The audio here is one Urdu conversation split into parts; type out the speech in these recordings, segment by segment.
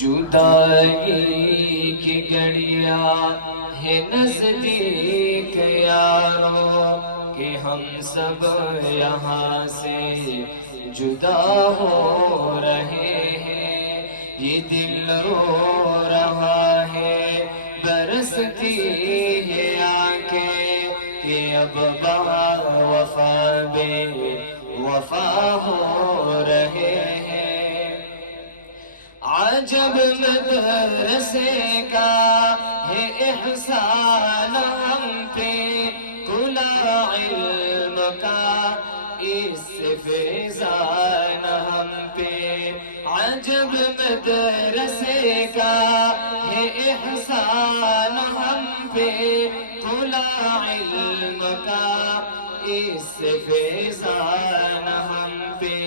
جدائی کی گھڑیاں ہے نزدیک یارو کہ ہم سب یہاں سے جدا ہو رہے ہیں، یہ دل رو رہا ہے برستی ہے آنکھیں کہ اب با وفا بے وفا ہو رہے ہیں۔ عجب مدرسے کا ہے احسان ہم پہ، کلا علم کا اس سے فیضان ہم پہ۔ عجب مدرسے کا ہے احسان ہم پہ، کلا علم کا اس سے فیضان ہم پہ۔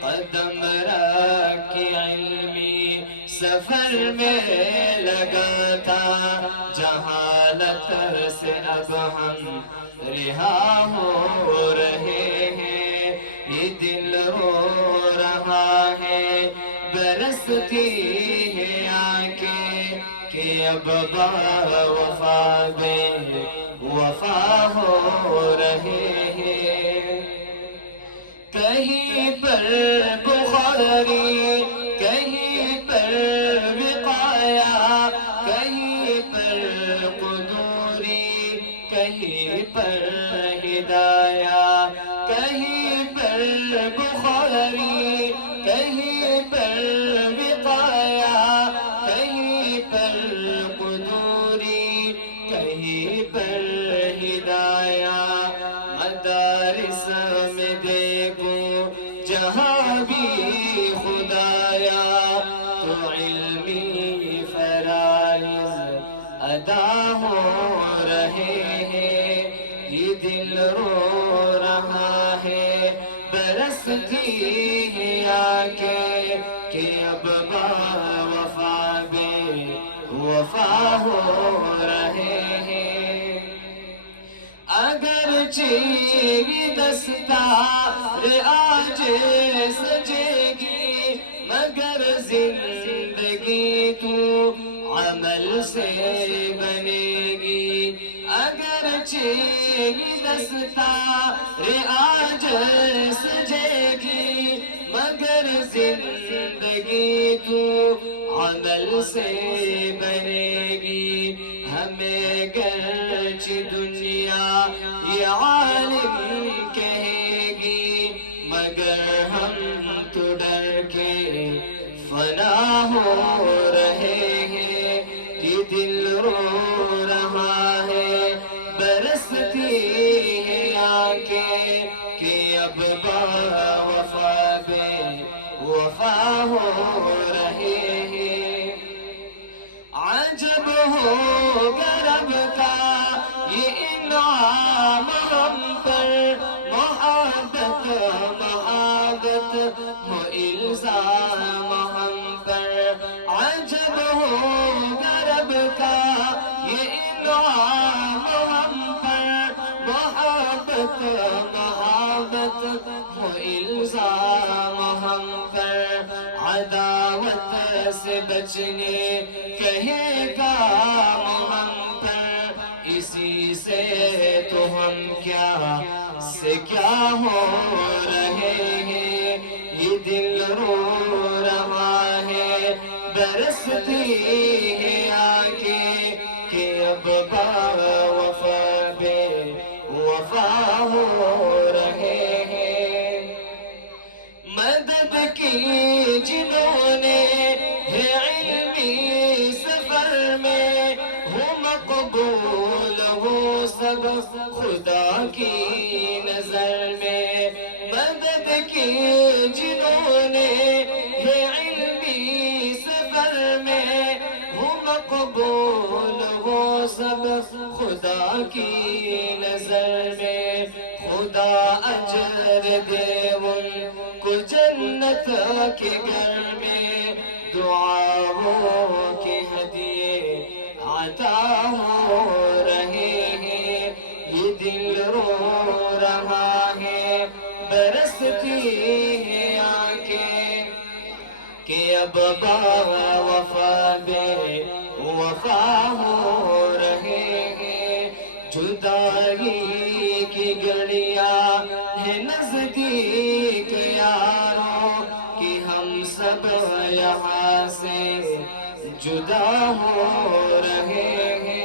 قدم رکھی علمی سفر میں لگا تھا، جہالت سے اب ہم رہا ہو رہے ہیں، یہ دل رو رہا ہے برستی ہے آنکھیں کہ اب با وفا بے وفا ہو رہے ہیں۔ کہیں پر بخاری، کہیں پر وقایا، کہیں پر قدوری، کہیں پر ہدایہ، کہیں پر بخاری، کہیں پر وقایا، کہیں پر قدوری، کہیں پر ہدایہ۔ مدارس میں دیکھو جہاں بھی خدایا، تو علمی فرائض ادا ہو رہے ہیں، یہ دل رو رہا ہے برستی ہے آنکھیں کہ اب با وفا بے وفا ہو رہے ہیں۔ اگرچہ یہ دستار آج سجے گی، مگر زندگی تو عمل سے بنے گی۔ اگرچہ یہ دستار آج سجے گی، مگر زندگی تو عمل سے بنے گی۔ ہمیں گرچہ دنیا یہ عالم کہے گی، مگر ہم تو ڈر کے فنا ہو رہے ہیں، یہ دل رو رہا ہے برستی ہے آنکھیں کہ اب با وفا بے وفا ہو رہے ہیں۔ عجب ہوگا رب کا یہ انعام ہم پر، محبت محبت ہو الزام ہم پر۔ عجب ہوگا رب کا یہ انعام ہم پر، محبت محبت ہو الزام ہم پر۔ عداوت سے بچنے کہے کام ہم پر، اسی سے تو ہم کیا سے کیا ہو رہے ہیں، یہ دل رو رہا ہے برستی ہے آنکھیں کہ اب با وفا بے وفا ہو رہے ہیں۔ مدد کی جنہوں نے ہے علمی سفر میں، ہو مقبول وہ سب خدا کی نظر میں۔ مدد کی جنہوں نے ہے علمی سفر میں، ہو مقبول وہ سب خدا کی نظر میں۔ خدا اجر دے ان کو جنت کے گھر میں، دعاؤں کے ہدیے عطا ہو رہے ہیں، یہ دل رو رہا ہے برستی ہے آنکھیں کہ اب با جدائی کی گھڑیاں ہے نزدیک یاروں کہ ہم سب یہاں سے جدا ہو رہے ہیں۔